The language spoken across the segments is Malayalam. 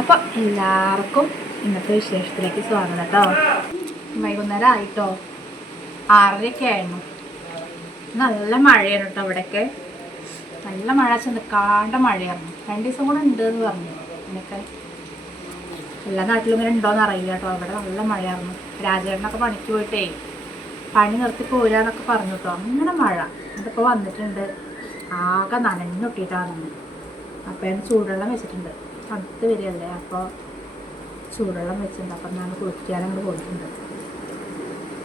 അപ്പം എല്ലാവർക്കും ഇന്നത്തെ വിശേഷത്തിലേക്ക് സ്വാഗതം കേട്ടോ. വൈകുന്നേരം ആയിട്ടോ, 6:30 ആയിരുന്നു. നല്ല മഴയാണ് കേട്ടോ. ഇവിടെയൊക്കെ നല്ല മഴ, നിൽക്കാണ്ട മഴയായിരുന്നു. 2 ദിവസം കൂടെ ഉണ്ട് എന്ന് പറഞ്ഞു. അങ്ങനെയൊക്കെ എല്ലാ നാട്ടിലും ഇങ്ങനെ ഉണ്ടോയെന്ന് അറിയില്ല കേട്ടോ. അവിടെ നല്ല മഴയായിരുന്നു. രാജേട്ടനൊക്കെ പണിക്ക് പോയിട്ടേ പണി നിർത്തി പോരാന്നൊക്കെ പറഞ്ഞു കേട്ടോ. അങ്ങനെ മഴ ഇതിപ്പോൾ വന്നിട്ടുണ്ട്. ആകെ നനഞ്ഞൊട്ടിയിട്ടാണ്. അപ്പോൾ ഞാൻ ചൂടുവെള്ളം വെച്ചിട്ടുണ്ട്. തണുത്ത് വരികയല്ലേ, അപ്പോൾ ചൂടുവെള്ളം വെച്ചിട്ടുണ്ട്. അപ്പം ഞാൻ കുളിക്കാനങ്ങോട്ട് പോയിട്ടുണ്ട്.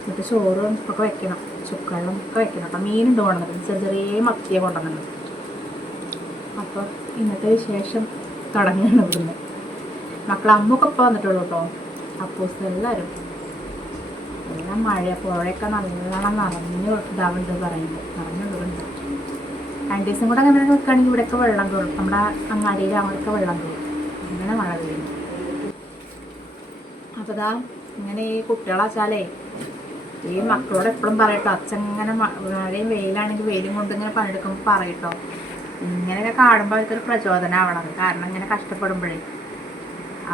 എന്നിട്ട് ചോറും ഒക്കെ വെക്കണം, ചുക്കുവെള്ളം ഒക്കെ വെക്കണം. അപ്പം മീനുണ്ട് കൊണ്ടുവന്നിട്ടുണ്ട്, ചെറിയ ചെറിയ മത്തിയെ കൊണ്ടുവന്നിട്ടുണ്ട്. അപ്പോൾ ഇന്നത്തെ വിശേഷം തുടങ്ങിയാണ് ഇവിടുന്ന്. അമ്മൊക്കെ ഇപ്പോൾ വന്നിട്ടുള്ളൂ കേട്ടോ. അപ്പോസ് എല്ലാവരും എല്ലാം മഴ, പുഴയൊക്കെ നല്ലോണം നിറഞ്ഞു ഇതാവുന്നുണ്ട് പറയുന്നത്, നിറഞ്ഞുള്ളുണ്ട്. 2 ദിവസം കൂടെ അങ്ങനെ നിൽക്കുകയാണെങ്കിൽ ഇവിടെയൊക്കെ വെള്ളം കയറും. നമ്മുടെ അങ്ങാടിയിൽ അങ്ങോട്ടൊക്കെ വെള്ളം കയറും. അങ്ങനെ മഴ പെയ്യുന്നു. അപ്പോൾ ഇതാ ഇങ്ങനെ ഈ കുട്ടികളാച്ചാലേ ഈ മക്കളോട് എപ്പോഴും പറയട്ടോ, അച്ഛൻ ഇങ്ങനെ മഴയും വെയിലാണെങ്കിൽ വെയിലും കൊണ്ട് ഇങ്ങനെ പണിയെടുക്കുമ്പോൾ പറയട്ടോ. ഇങ്ങനെയൊക്കെ കാണുമ്പോൾ അവർക്കൊരു പ്രചോദനമാവണത്, കാരണം ഇങ്ങനെ കഷ്ടപ്പെടുമ്പോഴേ.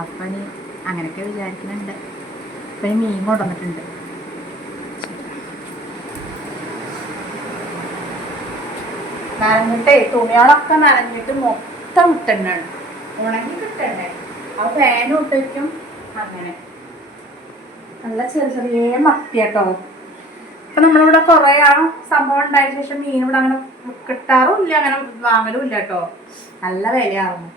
അപ്പം ഇനി അങ്ങനെയൊക്കെ വിചാരിക്കുന്നുണ്ട്. അപ്പം ഈ മീൻ കൊണ്ടുവന്നിട്ടുണ്ട്. നനഞ്ഞിട്ടേ തുണികളൊക്കെ നനഞ്ഞിട്ട് മൊത്തം ഇട്ടെണ്ണാണ്, ഉണങ്ങി കിട്ടണ്ടേ. ആ ഫാനും ഇട്ട് വയ്ക്കും. അങ്ങനെ നല്ല ചെറിയ ചെറിയ മത്തി കേട്ടോ. അപ്പം നമ്മളിവിടെ കുറേ ആ സംഭവം ഉണ്ടായ ശേഷം മീൻ ഇവിടെ അങ്ങനെ കിട്ടാറും ഇല്ല, അങ്ങനെ വാങ്ങലും ഇല്ല കേട്ടോ. നല്ല വിലയാവുന്നു.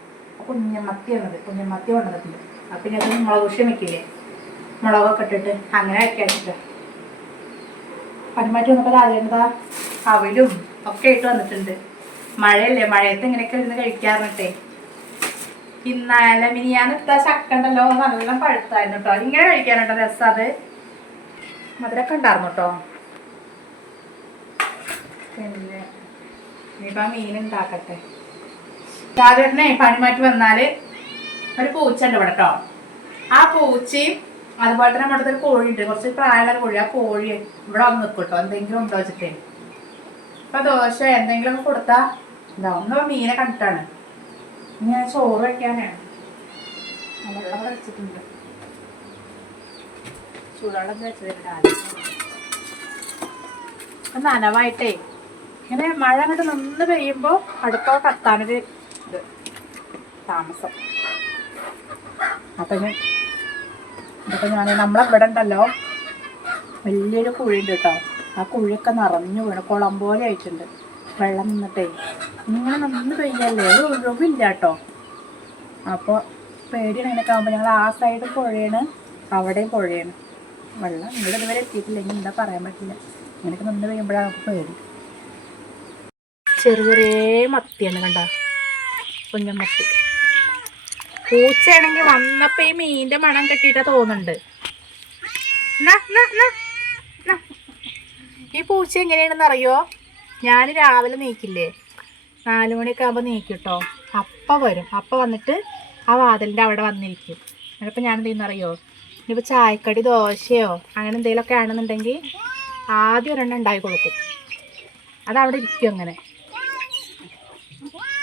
കുഞ്ഞമത്തി വന്നത്, കുഞ്ഞമത്തി കൊണ്ടുവന്നിട്ടുണ്ട്. അപ്പം പിന്നെ അത് മുളക് ക്ഷമിക്കില്ലേ, മുളകൊക്കെ ഇട്ടിട്ട് അങ്ങനെ വയ്ക്കാനിട്ട് പണിമാറ്റി വന്നപ്പോൾ രാജേന്ദ്ര അവലും ഒക്കെ ഇട്ട് വന്നിട്ടുണ്ട്. മഴയല്ലേ, മഴയത്ത് ഇങ്ങനെയൊക്കെ ഇരുന്ന് കഴിക്കാറുണ്ടേ. ഇന്നലെ മിനിയാന്നിട്ട ചക്ക ഉണ്ടല്ലോ, നല്ല പഴുത്തായിരുന്നു കേട്ടോ. ഇങ്ങനെ കഴിക്കാനുണ്ടോ രസം, അത് മധുരമൊക്കെ ഉണ്ടായിരുന്നു കേട്ടോ. പിന്നെ ഇനിയിപ്പോൾ മീൻ ഉണ്ടാക്കട്ടെ. രാജേട്ടനെ പണിമാറ്റി വന്നാൽ ഒരു പൂച്ച ഉണ്ട് ഇവിടെ കേട്ടോ. ആ പൂച്ചയും അതുപോലെ തന്നെ നമ്മുടെ ഒരു കോഴിയുണ്ട്, കുറച്ച് പ്രായമുള്ള കോഴി. ആ കോഴി ഇവിടെ വന്ന് നിൽക്കും കേട്ടോ, എന്തെങ്കിലും ഉണ്ടോ വെച്ചിട്ടേ. ഇപ്പം ദോശ എന്തെങ്കിലുമൊക്കെ കൊടുത്താൽ ഇതാ. ഒന്നും മീനെ കണ്ടിട്ടാണ്. ഞാൻ ചോറ് വയ്ക്കാനാണ്, വെള്ളം വെച്ചിട്ടുണ്ട്. ചൂടുവെള്ളം വെച്ചതിൻ്റെ അപ്പം നനവായിട്ടേ ഇങ്ങനെ മഴ അങ്ങോട്ട് നിന്ന് പെയ്യുമ്പോൾ അടുപ്പ കത്താനൊരു ഇത് താമസം. അപ്പം ഇതൊക്കെ ഞാൻ നമ്മളിവിടെ ഉണ്ടല്ലോ വലിയൊരു കുഴിയുണ്ട് കേട്ടോ. ആ കുഴിയൊക്കെ നിറഞ്ഞു വീണ് കുളം പോലെ ആയിട്ടുണ്ട്. വെള്ളം നിന്നിട്ടേ ഇങ്ങനെ നിന്ന് പെയ്യല്ലേ, ഒരു ഒഴിവില്ല കേട്ടോ. അപ്പോൾ പേടിയാണ് ഇങ്ങനെയൊക്കെ ആകുമ്പോൾ. ഞങ്ങൾ ആ സൈഡ് പുഴയാണ്, അവിടെയും പുഴയാണ്. വെള്ളം ഇവിടെ ഇതുവരെ എത്തിയിട്ടില്ലെങ്കിൽ എന്താ പറയാൻ പറ്റില്ല. ഇങ്ങനെയൊക്കെ നിന്ന് പെയ്യുമ്പോഴാണ് നമുക്ക് പേടി. ചെറിയ ചെറിയ മത്തിയാണ് കണ്ട, കുഞ്ഞമത്തി. പൂച്ചയാണെങ്കിൽ വന്നപ്പോൾ ഈ മീനിൻ്റെ മണം കെട്ടിയിട്ടാ തോന്നുന്നുണ്ട്. ഈ പൂച്ച എങ്ങനെയാണെന്ന് അറിയോ? ഞാൻ രാവിലെ നീക്കില്ലേ, 4 മണിയൊക്കെ ആകുമ്പോൾ നീക്കും കേട്ടോ. അപ്പം വരും. അപ്പം വന്നിട്ട് ആ വാതിലിൻ്റെ അവിടെ വന്നിരിക്കും. അതിപ്പോൾ ഞാൻ എന്തെങ്കിലും അറിയോ, ഇനിയിപ്പോൾ ചായക്കടി ദോശയോ അങ്ങനെ എന്തെങ്കിലുമൊക്കെ ആണെന്നുണ്ടെങ്കിൽ ആദ്യം ഒരെണ്ണം ഉണ്ടാക്കി കൊടുക്കും. അതവിടെ ഇരിക്കും അങ്ങനെ.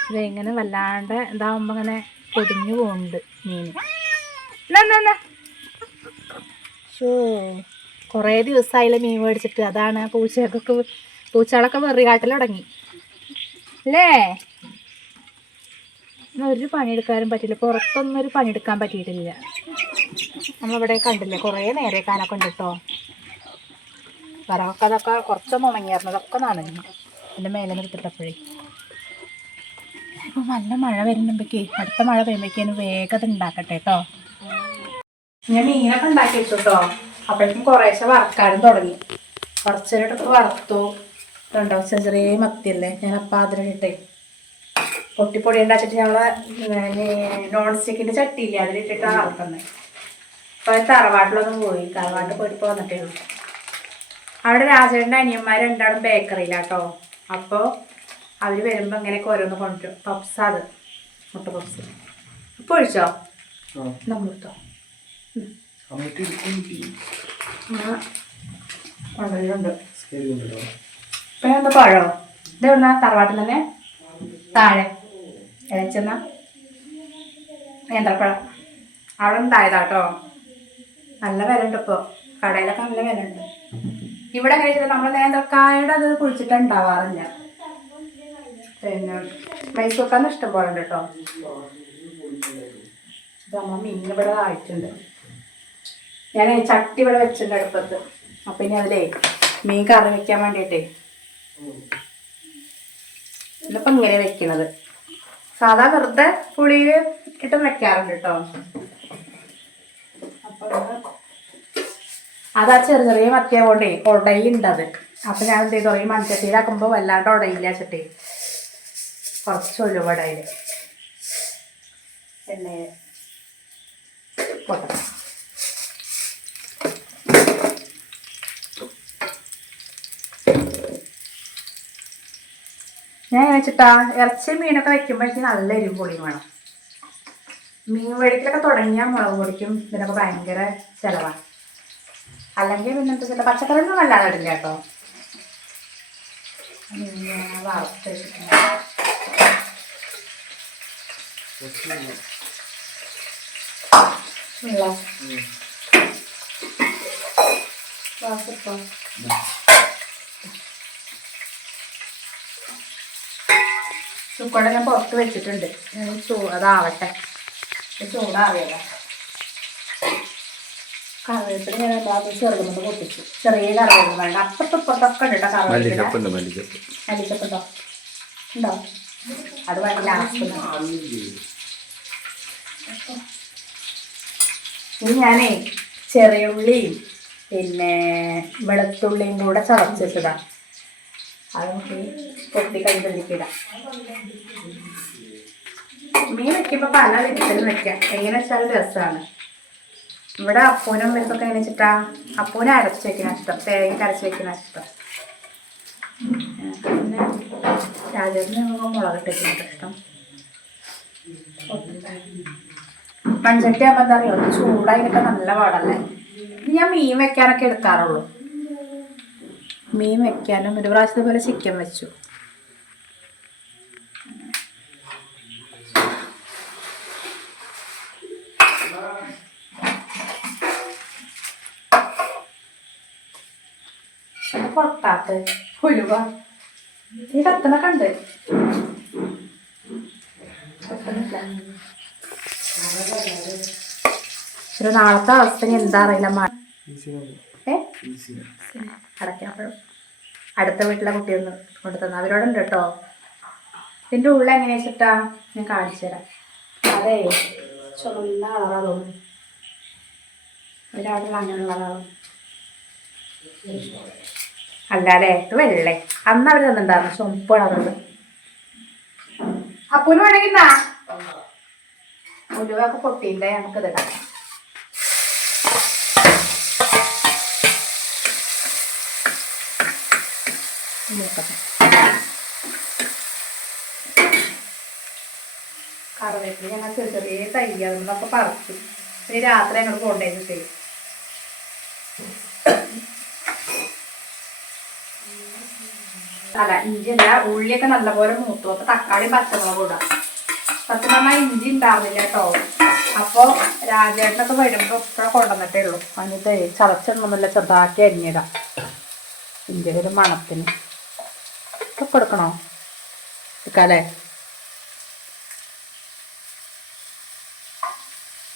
ഇതെങ്ങനെ വല്ലാണ്ട് ഇതാകുമ്പോൾ ഇങ്ങനെ പൊടിഞ്ഞു പോകുന്നുണ്ട് മീൻ. ഷോ കുറേ ദിവസമായില്ല മീൻ മേടിച്ചിട്ട്. അതാണ് പൂച്ചകളൊക്കെ വെറികാട്ടൽ തുടങ്ങി അല്ലേ. ഒരു പണിയെടുക്കാനും പറ്റില്ല, പുറത്തൊന്നും ഒരു പണിയെടുക്കാൻ പറ്റിയിട്ടില്ല. നമ്മളിവിടെ കണ്ടില്ലേ കുറേ നേരേക്കാനൊക്കെ ഉണ്ട് കേട്ടോ. വിറകൊക്കെ അതൊക്കെ കുറച്ചൊന്നും ഉണങ്ങിയായിരുന്നു, അതൊക്കെ നനഞ്ഞു എൻ്റെ മേലെ നിർത്തിട്ടപ്പോഴേ. ഇപ്പോൾ നല്ല മഴ വരുമ്പോഴേക്കേ, അടുത്ത മഴ വരുമ്പോഴേക്കും വേഗത ഉണ്ടാക്കട്ടെ കേട്ടോ. ഞാൻ മീനൊക്കെ ഉണ്ടാക്കി വെച്ചു കേട്ടോ. അപ്പോഴേക്കും കുറേശ്ശെ വറക്കാനും തുടങ്ങി. കുറച്ചേരട്ടൊക്കെ വറുത്തു. രണ്ടോ ചെറിയ മത്തിയല്ലേ, ഞാനപ്പോൾ അതിലിട്ടേ പൊട്ടിപ്പൊടി ഉണ്ടാക്കിയിട്ട് ഞങ്ങൾ നോൺ സ്റ്റിക്കിൻ്റെ ചട്ടിയില്ലേ അതിലിട്ടിട്ടാണ് വറുക്കുന്നത്. അപ്പോൾ തറവാട്ടിലൊന്നും പോയി, തറവാട്ടിൽ പോയിട്ട് വന്നിട്ടേ ഉള്ളൂ. അവിടെ രാജേൻ്റെ അനിയന്മാർ രണ്ടാളും ബേക്കറിയിലാട്ടോ. അപ്പോൾ അവർ വരുമ്പോൾ ഇങ്ങനെയൊക്കെ ഓരോന്ന് കൊണ്ടുവരും. പപ്സ്, അത് മുട്ട പപ്സ്. ഇപ്പോൾ ഒഴിച്ചോ നമ്മളെടുത്തോ കൊണ്ടുവരുന്നുണ്ട്. ഇപ്പം എന്താ പഴോ ഇതെവിടുന്ന? തറവാട്ടിൽ തന്നെ താഴെ ഇളച്ചെന്ന നേന്ത്രപ്പഴം. അവിടെ ഉണ്ടായതാട്ടോ. നല്ല വില ഉണ്ട് ഇപ്പോൾ, കടയിലൊക്കെ നല്ല വില ഉണ്ട്. ഇവിടെ കഴിച്ചിട്ട് നമ്മൾ നേന്ത്രക്കായുടെ അത് കുഴിച്ചിട്ട് ഉണ്ടാവാറില്ല. പിന്നെ മൈസൂർക്കാന്ന് ഇഷ്ടം പോലെ ഉണ്ട് കേട്ടോ. ഇത് നമ്മൾ മീൻ ഇവിടെ ആയിട്ടുണ്ട്. ഞാൻ ചട്ടി ഇവിടെ വെച്ചിട്ടുണ്ട് അടുപ്പത്ത്. അപ്പം ഇനി അതിലേ മീൻ കറി വെക്കാൻ വേണ്ടിയിട്ടേ ഇന്നിപ്പോൾ ഇങ്ങനെ വെക്കണത്. സാധാ വെറുതെ പുളിയിൽ ഇട്ട് വെക്കാറുണ്ട് കേട്ടോ. അപ്പോൾ അതാ ചെറിയ ചെറിയ മത്തിയ കൊണ്ടേ ഉടയുണ്ട് അത്. അപ്പം ഞാൻ എന്ത് ചെയ്തു, ഈ മൺചട്ടിയിലാക്കുമ്പോൾ വല്ലാണ്ട് ഉടയില്ല ചട്ടി. കുറച്ച് ഒഴിവടയിൽ എണ്ണ പൊട്ട. ഞാൻ വെച്ചിട്ടാ ഇറച്ചി മീനൊക്കെ വെക്കുമ്പോൾ എനിക്ക് നല്ല എരിവ് പൊടിയും വേണം. മീൻ വെടിക്കൊക്കെ തുടങ്ങിയാൽ മുളക് പൊടിക്കും ഇതിനൊക്കെ ഭയങ്കര ചിലവാണ്. അല്ലെങ്കിൽ പിന്നെ എന്താ വെച്ചാൽ പച്ചക്കറിയൊന്നും നല്ലതാണ് ഇടില്ല കേട്ടോ. വറുത്ത് വെച്ചിട്ടുണ്ട്. ചുക്കോടെ ഞാൻ പുറത്ത് വെച്ചിട്ടുണ്ട്. അതാവട്ടെ, ചൂടാറിയല്ല. കറിവേപ്പില ഞാൻ ചെറുതുകൊണ്ട് പൊട്ടിച്ചു. ചെറിയ കറിവേപ്പില വേണ്ട. അപ്പുറത്തൊക്കെ ഉണ്ട് കേട്ടോ കറിവേപ്പില. മല്ലിച്ചപ്പുണ്ടോ? ഉണ്ടോ? അത് വേണ്ട ലാസ്റ്റ്. ഇനി ഞാനേ ചെറിയ ഉള്ളിയും പിന്നെ വെളുത്തുള്ളിയും കൂടെ ചതച്ചിട്ടതാ. അത് നമുക്ക് പൊട്ടി കഴിഞ്ഞിടാം. മീൻ വെക്കുമ്പോൾ പല വിധത്തിലും വെക്കാം. എങ്ങനെ വെച്ചാലും രസമാണ്. ഇവിടെ അപ്പൂനും ഇവർക്കൊക്കെ എങ്ങനെ വെച്ചിട്ടാ, അപ്പൂനെ അരച്ച് വെക്കുന്ന ഇഷ്ടം, തേങ്ങ അരച്ച് വെക്കുന്ന ഇഷ്ടം. പിന്നെ രാജേട്ടന് മുളകിട്ട് വെക്കുന്ന ഇഷ്ടം. മൺചട്ടി ആകുമ്പോൾ എന്താ അറിയോ, ചൂടായിട്ടൊക്കെ നല്ല പാടല്ലേ. ഞാൻ മീൻ വെക്കാനൊക്കെ എടുക്കാറുള്ളൂ. മീൻ വെക്കാനും ഒരു പ്രാവശ്യത്തെ പോലെ ചിക്കൻ വെച്ചു. പൊട്ടാത്ത ഉലുവ ഈ കത്തണൊക്കെ ഉണ്ട്. ഒരു നാളത്തെ അവസ്ഥ എന്താ അറിയില്ല. അടയ്ക്കാപ്പഴം അടുത്ത വീട്ടിലെ കുട്ടിയൊന്ന് കൊണ്ടുതന്നു. അവരോടുണ്ട് കേട്ടോ. ഇതിൻ്റെ ഉള്ളിൽ എങ്ങനെയാ വെച്ചിട്ടാ ഞാൻ കാണിച്ചു തരാം. അതെ ചുമന്ന കളറാ തോന്നുന്നു. ഒരാളുള്ള അങ്ങനെയുള്ളതാവും അല്ലാതെ ഇത് വെള്ളേ. അന്ന് അവർ തന്നിട്ടുണ്ടായിരുന്നു ചുമപ്പ് കളറുണ്ട്. അപ്പൂന് വേണമെങ്കിൽ ഉലുവൊക്കെ പൊട്ടിയില്ലേ, നമുക്കിത് ഇടാം. കറിവേപ്പില ഞങ്ങൾ ചെറിയ ചെറിയ തയ്യാറൊക്കെ പറിച്ചു. പിന്നെ രാത്രി ഞങ്ങൾ കൊണ്ടുപോയിട്ട് അല്ല ഇഞ്ചി അല്ല, ഉള്ളിയൊക്കെ നല്ലപോലെ മൂത്തു. അപ്പൊ തക്കാളി പച്ചമുളക് ഇടാം. സത്യം പറഞ്ഞാൽ ഇഞ്ചി ഉണ്ടാവുന്നില്ല കേട്ടോ. അപ്പോൾ രാജേട്ടനൊക്കെ വരുമ്പോൾ ഇപ്പോഴെ കൊണ്ടുവന്നിട്ടേ ഉള്ളൂ. അതിനിത് ചതച്ചിടണമെന്നില്ല, ചെറുതാക്കി അരിഞ്ഞിടാം. ഇഞ്ചിയുടെ ഒരു മണത്തിന് ഒക്കെ കൊടുക്കണോ എടുക്കാല്ലേ.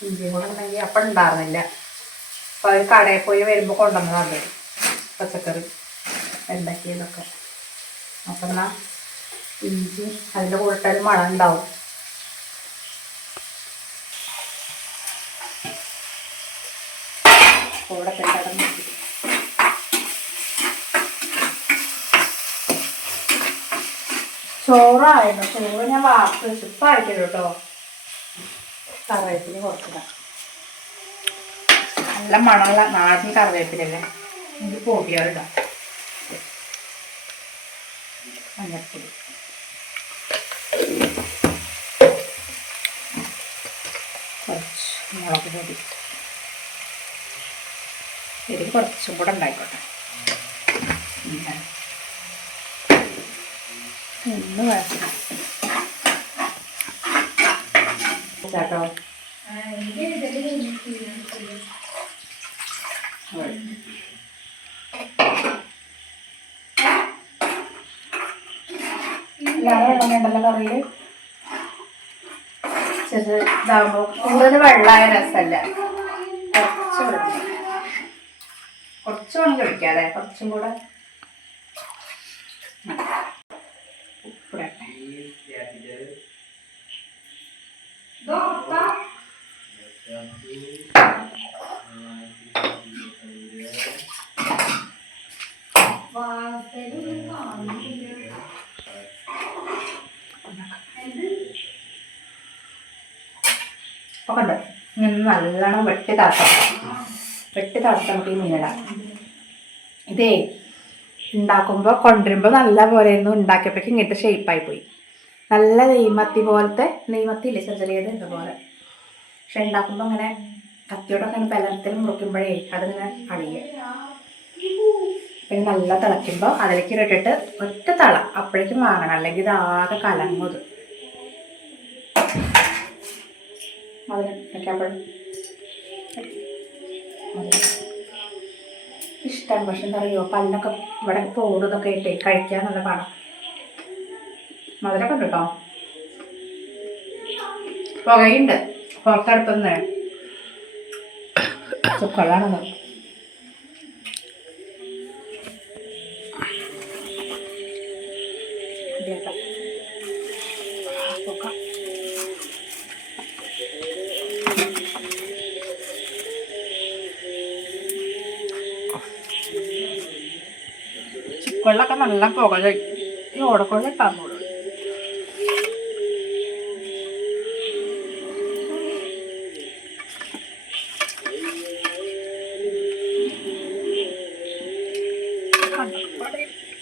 ഇഞ്ചിയും കൂടെ ഉണ്ടെങ്കിൽ അപ്പം ഉണ്ടായിരുന്നില്ല. അപ്പോൾ അത് കടയിൽ പോയി വരുമ്പോൾ കൊണ്ടുവന്നതാണ് പച്ചക്കറി ഉണ്ടാക്കിയതൊക്കെ. അപ്പം എന്നാൽ ഇഞ്ചി അതിൻ്റെ കൂടെ മണം ഉണ്ടാവും. കൂടെ പെട്ടെന്ന് ചോറായിരുന്നു. ചോറ് ഞാൻ വാർത്ത് വെച്ചു. ഇപ്പം അയക്കല്ലോ കേട്ടോ. കറിവേപ്പില കുറച്ചിടാം. നല്ല മണമുള്ള നാടൻ കറിവേപ്പിലല്ലേ. എനിക്ക് പൊടിയാറിടാം. മഞ്ഞൾപ്പൊടി, കുറച്ച് മുളക് പൊടി, എരിവ് കുറച്ചും കൂടെ ഉണ്ടായിക്കോട്ടെ. ഒന്ന് വഴറ്റണം കേട്ടോ. ഉണ്ടല്ലോ കറിയില് ചെറു ഇതാകുമ്പോ കൂടുതൽ വെള്ളമായ രസമല്ല. കുറച്ച് വേണം കഴിക്കാതെ, കുറച്ചും കൂടെ ഉപ്പിടട്ടെ. ഒക്കെ ഉണ്ട്. ഇങ്ങനെ നല്ലോണം വെട്ടി തിളക്കാം. നമുക്ക് ഈ മീനിടാം. ഇതേ ഉണ്ടാക്കുമ്പോൾ കൊണ്ടുവരുമ്പോൾ നല്ല പോലെ ആയിരുന്നു, ഉണ്ടാക്കിയപ്പോഴേക്കും ഇങ്ങനത്തെ ഷേപ്പായി പോയി. നല്ല നെയ്മത്തി പോലത്തെ, നെയ്മത്തി ഇല്ലേ ചെറിയത് ഇതുപോലെ. പക്ഷെ ഉണ്ടാക്കുമ്പോൾ അങ്ങനെ കത്തിയോടൊക്കെ അങ്ങനെ ബലത്തിൽ മുറിക്കുമ്പോഴേ അതിങ്ങനെ അടിയുക. പിന്നെ നല്ല തിളയ്ക്കുമ്പോൾ അതിലേക്ക് ഇട്ടിട്ട് ഒറ്റ തള അപ്പോഴേക്കും വാങ്ങണം, അല്ലെങ്കിൽ ഇതാകെ കലങ്ങുത്. ഇഷ്ടമാണ്. പക്ഷെ എന്താ പറയുക, പല്ലൊക്കെ ഇവിടെ തോടുന്നൊക്കെ ഇട്ടേ കഴിക്കാൻ നല്ല പാടാം. മധുരമൊക്കെ ഉണ്ട് കേട്ടോ. പുകയുണ്ട് പുറത്തടുത്തുനിന്ന്. ചുക്കളാണത്. ചുക്കളിലൊക്കെ നല്ല പുക ഈ ഓടക്കുള്ള ഇട്ടാകുമ്പോൾ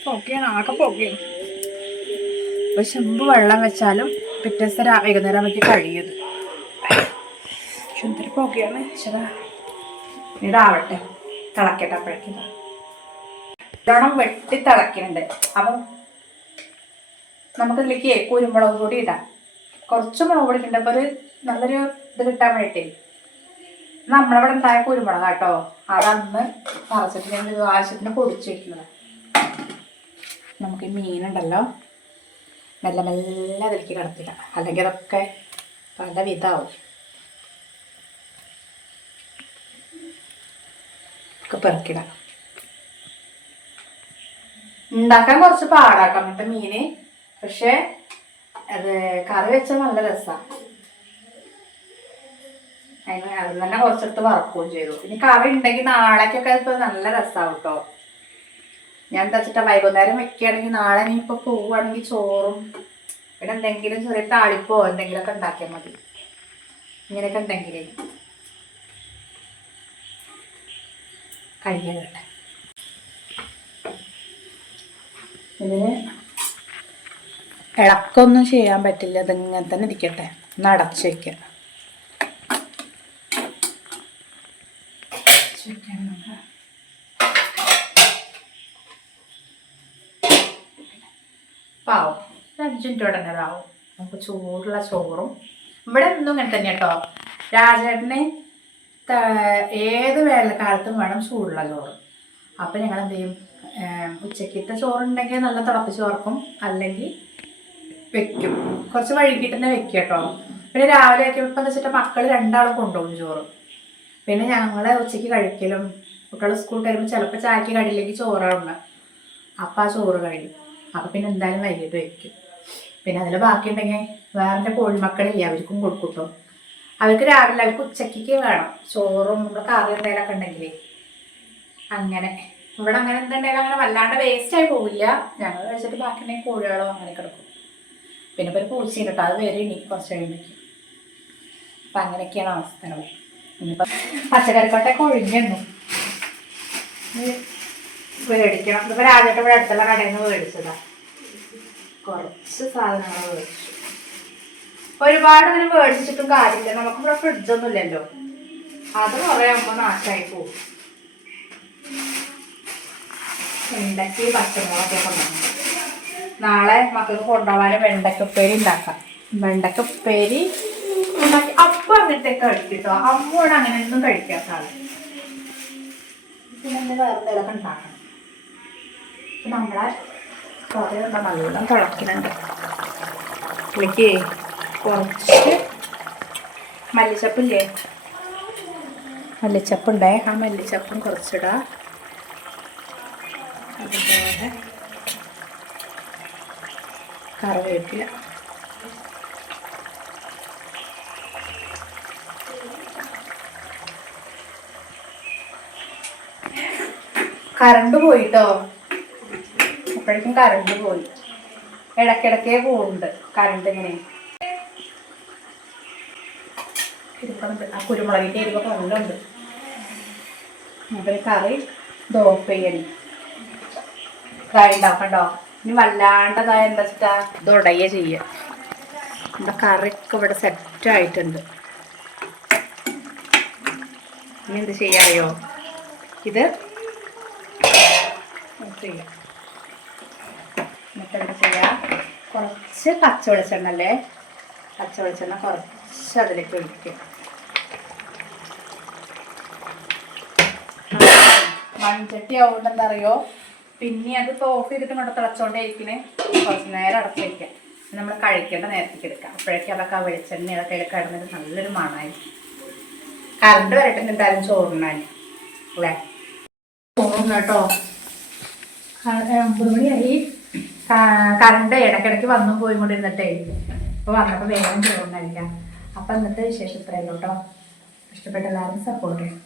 പൊക്കയാണ്, ആകെ പൊക്കയാണ്. ഒരു ചെമ്പ് വെള്ളം വെച്ചാലും പിറ്റേ ദിവസം വൈകുന്നേരം ആകുമ്പോൾ കഴിയുന്നത്. എന്തൊരു പൊക്കയാണ്. ചേട്ടാ ഇതാവട്ടെ, തിളക്കട്ടെ. അപ്പോഴേക്കും നല്ലോണം വെട്ടി തിളക്കുന്നുണ്ട്. അപ്പം നമുക്കിതിലേക്ക് കുരുമുളക് പൊടി ഇടാം. കുറച്ച് മുളക് പൊടി ഉണ്ട്. അപ്പോൾ ഒരു നല്ലൊരു ഇത് കിട്ടാൻ വേണ്ടിയിട്ടേ നമ്മളവിടെ ഉണ്ടായ കുരുമുളക് കേട്ടോ, അതന്ന് നിറച്ചിട്ട് ഞാൻ ആവശ്യത്തിന് പൊടിച്ച് വയ്ക്കുന്നത്. നമുക്ക് ഈ മീനുണ്ടല്ലോ മെല്ലെ മെല്ലെ അതിലേക്ക് കിടത്തില്ല, അല്ലെങ്കിൽ അതൊക്കെ പല വിധമാവും. ഒക്കെ പെറുക്കിടാം. ഉണ്ടാക്കാൻ കുറച്ച് പാടാട്ടോ അങ്ങനത്തെ മീന്. പക്ഷെ അത് കറി വെച്ചാൽ നല്ല രസമാണ്. അത് തന്നെ കുറച്ചെടുത്ത് വറക്കുകയും ചെയ്തു. ഇനി കറി ഉണ്ടെങ്കിൽ നാളേക്കൊക്കെ ഇപ്പൊ നല്ല രസമാവും കേട്ടോ. ഞാൻ എന്താ വെച്ചിട്ടാ വൈകുന്നേരം വെക്കുകയാണെങ്കിൽ നാളെ നീ ഇപ്പൊ പോവുകയാണെങ്കിൽ ചോറും പിന്നെ എന്തെങ്കിലും ചെറിയ താളിപ്പോ എന്തെങ്കിലുമൊക്കെ ഉണ്ടാക്കിയാൽ മതി. ഇങ്ങനെയൊക്കെ ഉണ്ടെങ്കിലേ കഴിയട്ടെ. ഇതിന് ഇളക്കൊന്നും ചെയ്യാൻ പറ്റില്ല, ഇതിങ്ങനെ തന്നെ ഇരിക്കട്ടെ. ഒന്ന് അടച്ചു വയ്ക്കാം. പാവും 5 മിനിറ്റോടെ തന്നെ അതാവും. നമുക്ക് ചൂടുള്ള ചോറും ഇവിടെ ഒന്നും ഇങ്ങനെ തന്നെ കേട്ടോ. രാജേട്ടന് ഏത് വേനൽക്കാലത്തും വേണം ചൂടുള്ള ചോറ്. അപ്പം ഞങ്ങൾ എന്ത് ചെയ്യും, ഉച്ചക്കത്തെ ചോറുണ്ടെങ്കിൽ നല്ല തിളപ്പിച്ച് വറക്കും, അല്ലെങ്കിൽ വെക്കും. കുറച്ച് വൈകിട്ട് തന്നെ വെക്കുക കേട്ടോ. പിന്നെ രാവിലെ വയ്ക്കുമ്പോൾ ഇപ്പം എന്താ വെച്ചിട്ട് മക്കൾ 2 കൊണ്ടുപോകും ചോറ്. പിന്നെ ഞങ്ങൾ ഉച്ചയ്ക്ക് കഴിക്കലും കുട്ടികൾ സ്കൂൾ കഴിയുമ്പോൾ ചിലപ്പോൾ ചായക്ക് കടിയിലേക്ക് ചോറാണ്. അപ്പം ആ ചോറ് കഴിയും. അപ്പം പിന്നെ എന്തായാലും വൈകിട്ട് വയ്ക്കും. പിന്നെ അതിൽ ബാക്കി ഉണ്ടെങ്കിൽ വേറെ കോഴിമക്കളില്ല, അവർക്കും കൊടുക്കും കേട്ടോ. അവർക്ക് രാവിലെ, അവർക്ക് ഉച്ചയ്ക്ക് വേണം ചോറും നമ്മുടെ കറി എന്തെങ്കിലുമൊക്കെ ഉണ്ടെങ്കിലേ. അങ്ങനെ ഇവിടെ അങ്ങനെ എന്തുണ്ടെങ്കിലും അങ്ങനെ വല്ലാണ്ട് വേസ്റ്റായി പോവില്ല. ഞങ്ങൾ കഴിച്ചിട്ട് ബാക്കി ഉണ്ടെങ്കിൽ കോഴികളോ അങ്ങനെ കിടക്കും. പിന്നെ ഇപ്പോൾ ഒരു പൂച്ചയുണ്ട് കേട്ടോ, അത് വരും ഇനി കുറച്ച് കഴിയുമ്പോഴേക്കും. അപ്പം അങ്ങനെയൊക്കെയാണ് അവസ്ഥകൾ. ഇനിയിപ്പം പച്ചക്കറിക്കോട്ടൊക്കെ ഒഴിഞ്ഞു മേടിക്കണം. ഇതിപ്പോൾ രാജേട്ടൻ ഇവിടെ അടുത്തുള്ള കടയിൽ നിന്ന് മേടിച്ചതാണ്. കുറച്ച് സാധനങ്ങൾ മേടിച്ചു. ഒരുപാട് ഇങ്ങനെ മേടിച്ചിട്ടും കാര്യമില്ല. നമുക്കിവിടെ ഫ്രിഡ്ജൊന്നും ഇല്ലല്ലോ. അത് കുറേ ആകുമ്പോൾ നാശമായി പോകും. വെണ്ടയ്ക്ക് പച്ചമുളകൊക്കെ കൊണ്ടുവന്നു. നാളെ മക്കൾക്ക് കൊണ്ടുപോകാൻ വെണ്ടയ്ക്കുപ്പേരി ഉണ്ടാക്കാം. വെണ്ടയ്ക്കുപ്പേരി അപ്പം അങ്ങനത്തെ കഴിക്കട്ടോ. അമ്മോട് അങ്ങനെ ഒന്നും കഴിക്കാത്ത ആള്. പിന്നെ വേറെ എന്തെങ്കിലുമൊക്കെ ഉണ്ടാക്കണം. നമ്മളെ കറി നല്ല തിളക്കുന്നുണ്ട്. ഇതിലേക്ക് കുറച്ച് മല്ലിച്ചപ്പില്ലേ, മല്ലിച്ചപ്പുണ്ടേ, ആ മല്ലിച്ചപ്പും കുറച്ചിടാം. അതുപോലെ കറിവേപ്പില, കറണ്ട് പോയിട്ടോ. അപ്പോഴേക്കും കറണ്ട് പോയി. ഇടയ്ക്കിടയ്ക്കേ പോകുന്നുണ്ട് കറണ്ട്. ഇങ്ങനെ ആ കുരുമുളകിൻ്റെ എരിവ് കൊള്ളുണ്ട്. അപ്പോൾ കറി ഓഫ് ചെയ്യണം. ഇതായി ഉണ്ടാക്കണ്ടോ. ഇനി വല്ലാണ്ടതായ എന്താ വെച്ചിട്ടാ ഇത് ഉടയ ചെയ്യുക. നമ്മുടെ കറിയൊക്കെ ഇവിടെ സെറ്റായിട്ടുണ്ട്. ഇനി എന്ത് ചെയ്യാറിയോ, ഇത് ചെയ്യാം. എന്നിട്ട് എന്താ ചെയ്യുക, കുറച്ച് പച്ച വെളിച്ചെണ്ണ അല്ലേ, പച്ച വെളിച്ചെണ്ണ കുറച്ച് അതിലേക്ക് ഒഴിക്കുക. മൺചട്ടി ആവുകൊണ്ട് എന്താ അറിയോ, പിന്നെ അത് ഓഫ് ചെയ്തിട്ട് കൊണ്ട് തിളച്ചോണ്ടേ ഇരിക്കണേ. കുറച്ച് നേരം അടച്ച് വയ്ക്കാം. നമ്മൾ കഴിക്കേണ്ട നേരത്തേക്ക് എടുക്കാം. അപ്പോഴേക്കും അതൊക്കെ ആ വെളിച്ചെണ്ണ അതൊക്കെ അതിൽ കിടന്നിട്ട് നല്ലൊരു മണമായി. കറണ്ട് വരട്ടെ എന്തായാലും ചോറിനാൻ അല്ലേ. ചോറുണ്ട് കേട്ടോ. 9 മണിയായി. കറണ്ട് ഇടയ്ക്കിടയ്ക്ക് വന്നും പോയി കൊണ്ടിരുന്നിട്ടേ. അപ്പോൾ വന്നപ്പോൾ വേഗം ചോറുണ്ടായിരിക്കാം. അപ്പം ഇന്നത്തെ വിശേഷം ഇത്രയല്ലോ കേട്ടോ. ഇഷ്ടപ്പെട്ട എല്ലാവരും സപ്പോർട്ട് ചെയ്യും.